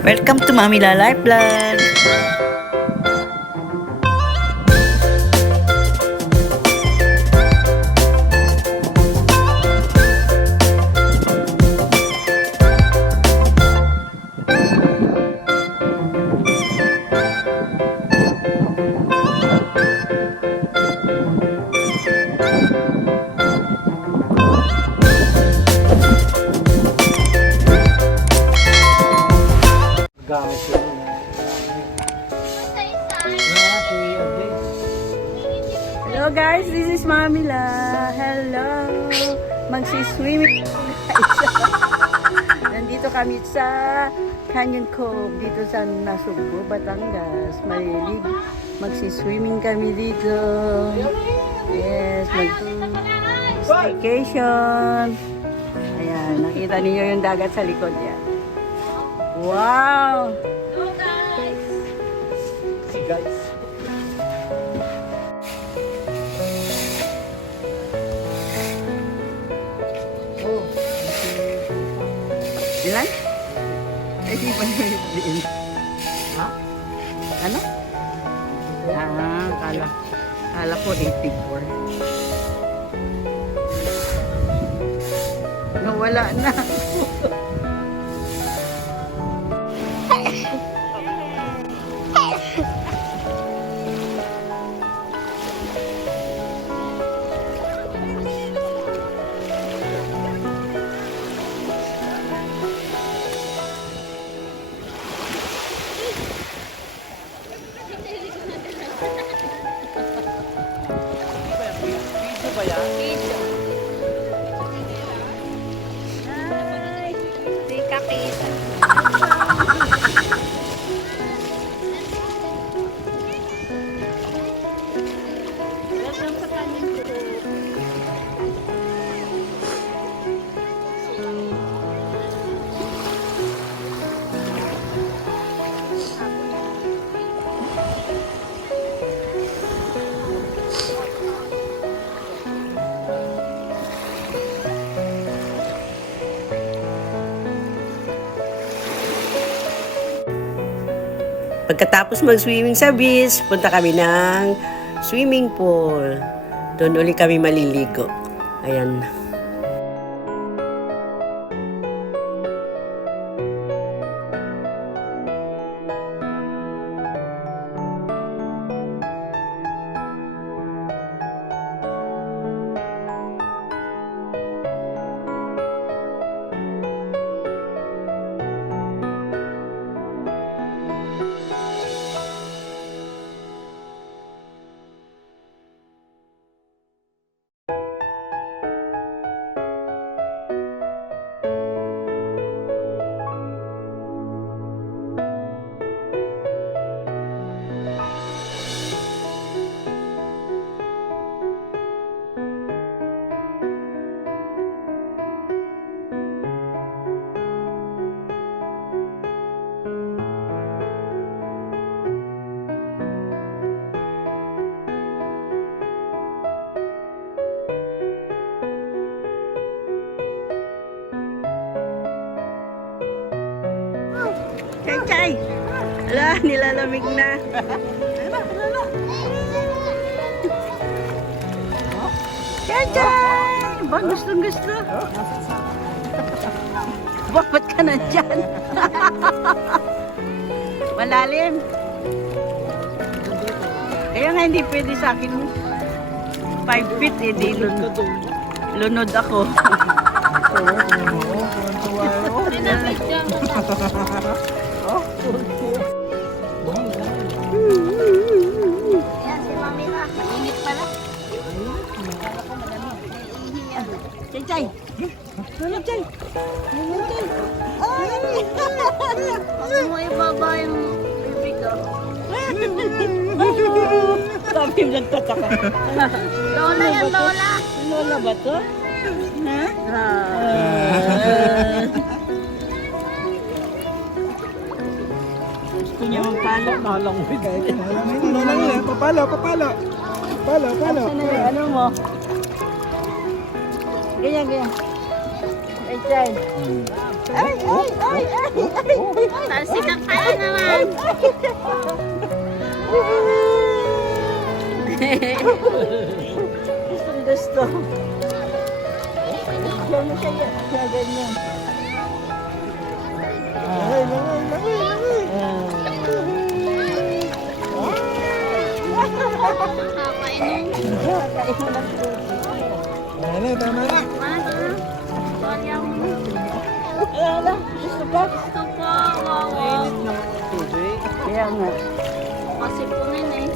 Welcome to Mamila Life Vlog. Gamit ko yun. Hello guys, this is Mamila. Hello. Magsiswimming. Nandito kami sa Canyon Cove dito sa Nasugbu, Batangas. Malilig. Magsiswimming kami dito. Yes, vacation. Ayan, nakita niyo yung dagat sa likod yan. Wow! Hello guys! See guys. Oh. Ilan? Eh, di pa nyo din. Ha? Ano? Kala ko 84. Nawala na. Video ba yan? Video. Ay, si Kakita. Welcome sa Canyon Cove. Pagkatapos mag-swimming sa beach, punta kami ng swimming pool. Doon ulit kami maliligo. Ayan. Chay! Ala, nilalamig na. Chay! Ba, gusto. Ba't ka nandyan? Malalim. Kaya nga hindi pwede sa akin. 5 feet, eh, di lunod ako. Pinapidyan ko siya. Ayan, si Mamila. Mainit pala. Kala ko malamig. Naiihi yan. Chay! Chay! Ay! Huwag mo ibaba yung bibig ko. Sabi yung nagtataka. Lola yan, Lola. Lola ba to? Ha? Gusto niya magpala. Malang mo guys. Malang yan. Papalo. Ano mo? Ganyan, ganyan. Ay, chay. Ay. Talsikan ka na naman. Gustong gusto. Siya mo siya yan. Siya ganyan. Nakakainom. Kakain mo ng tubig. Tama na. Ano? Sorry ako. Ala, gusto ka? Gusto po. Wow. Tubig. Kaya nga. Kasi punin eh.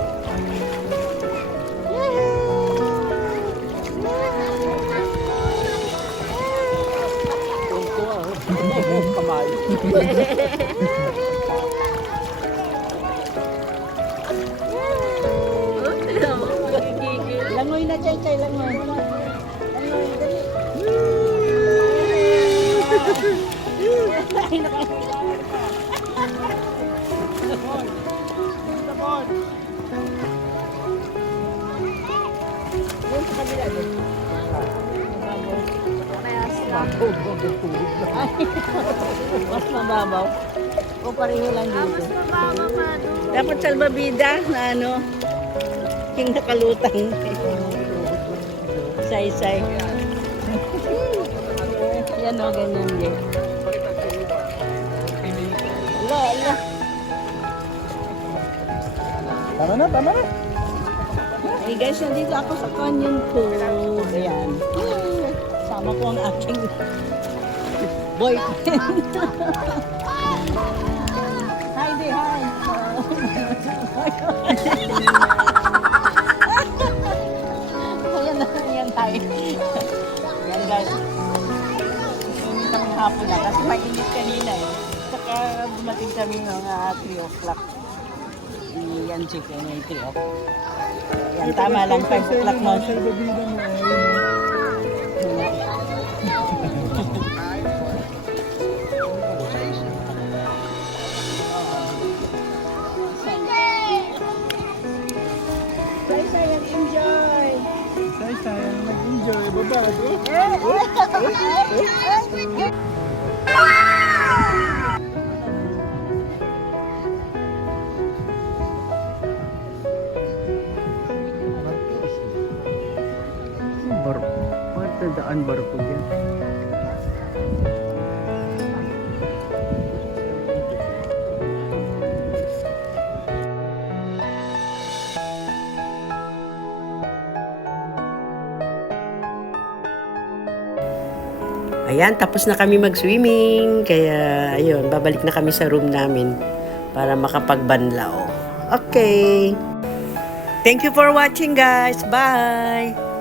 Kamay. Oh, tignan mo. Magigigil. Langoy na, chay, chay, langoy. Langoy, dali. Ay, nakakilala ka. Yun sa kabila din. Parehas lang. Mas mababaw. O pareho lang Ah, dito. mas mababa pa doon. Dapat salbabida na ano, yung nakalutang. Say-say. Yan o, ganyan din. Ala, ala. Tama na. Hey guys, nandito ako sa Canyon Pool. Ayan. Sama ko ang aking boyfriend. Hi, di, hi. Ayan na, ayan tayo. Ayan guys. Swimming kami ng hapon na kasi mainit kanina eh. Saka dumating kami mga 3 o'clock. Yan chicken, may 3 o'clock. Yan, tama lang, 5 o'clock mo. Salbabida mo. Sayang, enjoy! Sayang, nag-enjoy. Babago. Barko. Matandaan barko dyan. Ayan, tapos na kami mag-swimming. Kaya, ayun, babalik na kami sa room namin para makapagbanlaw. Okay. Thank you for watching, guys. Bye!